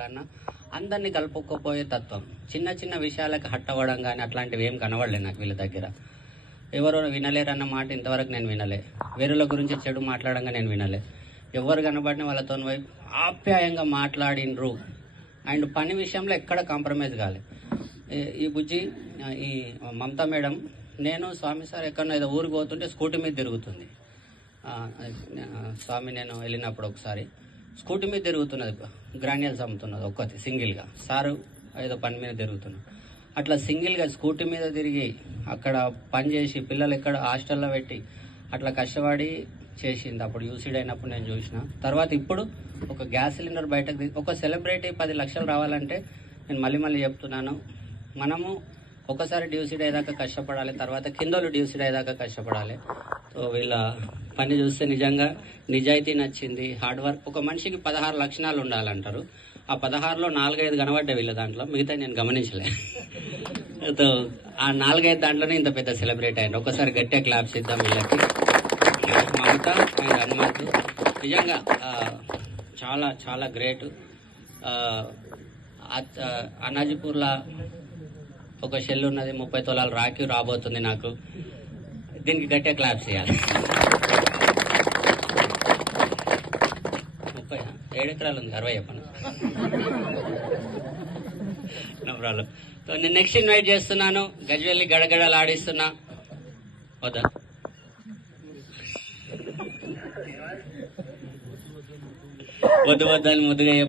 ఎప్పుడన్నా అందరినీ కలుపుకోపోయే తత్వం. చిన్న చిన్న విషయాలకు హట్టవడం కానీ అట్లాంటివి ఏం కనబడలేదు నాకు వీళ్ళ దగ్గర. ఎవరు వినలేరన్న మాట ఇంతవరకు నేను వినలే. వేరుల గురించి చెడు మాట్లాడంగా నేను వినలే. ఎవరు కనబడిన వాళ్ళతో వైపు ఆప్యాయంగా మాట్లాడినరు. అండ్ పని విషయంలో ఎక్కడ కాంప్రమైజ్ కాలే. ఈ బుజ్జి, ఈ మమతా మేడం, నేను స్వామి సార్ ఎక్కడో ఏదో ఊరికి పోతుంటే స్కూటీ మీద తిరుగుతుంది. స్వామి నేను వెళ్ళినప్పుడు ఒకసారి స్కూటీ మీద తిరుగుతున్నది, గ్రాన్యుల్స్ అమ్ముతున్నది ఒక్కటి సింగిల్గా. సారు ఏదో పని మీద తిరుగుతున్నాడు. అట్లా సింగిల్గా స్కూటీ మీద తిరిగి అక్కడ పని చేసి పిల్లలు ఎక్కడ హాస్టల్లో పెట్టి అట్లా కష్టపడి చేసింది. అప్పుడు యూసీడ్ అయినప్పుడు నేను చూసిన. తర్వాత ఇప్పుడు ఒక గ్యాస్ సిలిండర్ బయటకు ఒక సెలబ్రిటీ 10 లక్షలు రావాలంటే నేను మళ్ళీ చెప్తున్నాను, మనము ఒకసారి డ్యూసీడ్ అయ్యేదాకా కష్టపడాలి, తర్వాత కిందోళ్ళు డ్యూసీడ్ అయ్యేదాకా కష్టపడాలి. సో వీళ్ళ పని చూస్తే నిజంగా నిజాయితీ నచ్చింది, హార్డ్ వర్క్. ఒక మనిషికి 16 లక్షణాలు ఉండాలంటారు. ఆ 16లో 4-5 కనబడ్డాయి వీళ్ళ దాంట్లో, మిగతా నేను గమనించలే. సో ఆ 4-5 దాంట్లోనే ఇంత పెద్ద సెలబ్రేట్ అయ్యారు. ఒకసారి గట్టిగా క్లాప్స్ ఇద్దాం వీళ్ళకి. మమత అండ్ హనుమంతు నిజంగా చాలా చాలా గ్రేట్. అన్నాజీపూర్లో ఒక షెల్ ఉన్నది, 30 తులాలు రాఖీ రాబోతుంది నాకు. దీనికి గట్టిగా క్లాప్స్ చేయాలి. 7 ఎకరాలు ఉంది, 60 చెప్పను. No problem. సో నేను నెక్స్ట్ ఇన్వైట్ చేస్తున్నాను. గజ్వెల్లి గడగడలు ఆడిస్తున్నా. వద్దా వద్దని ముద్దుగా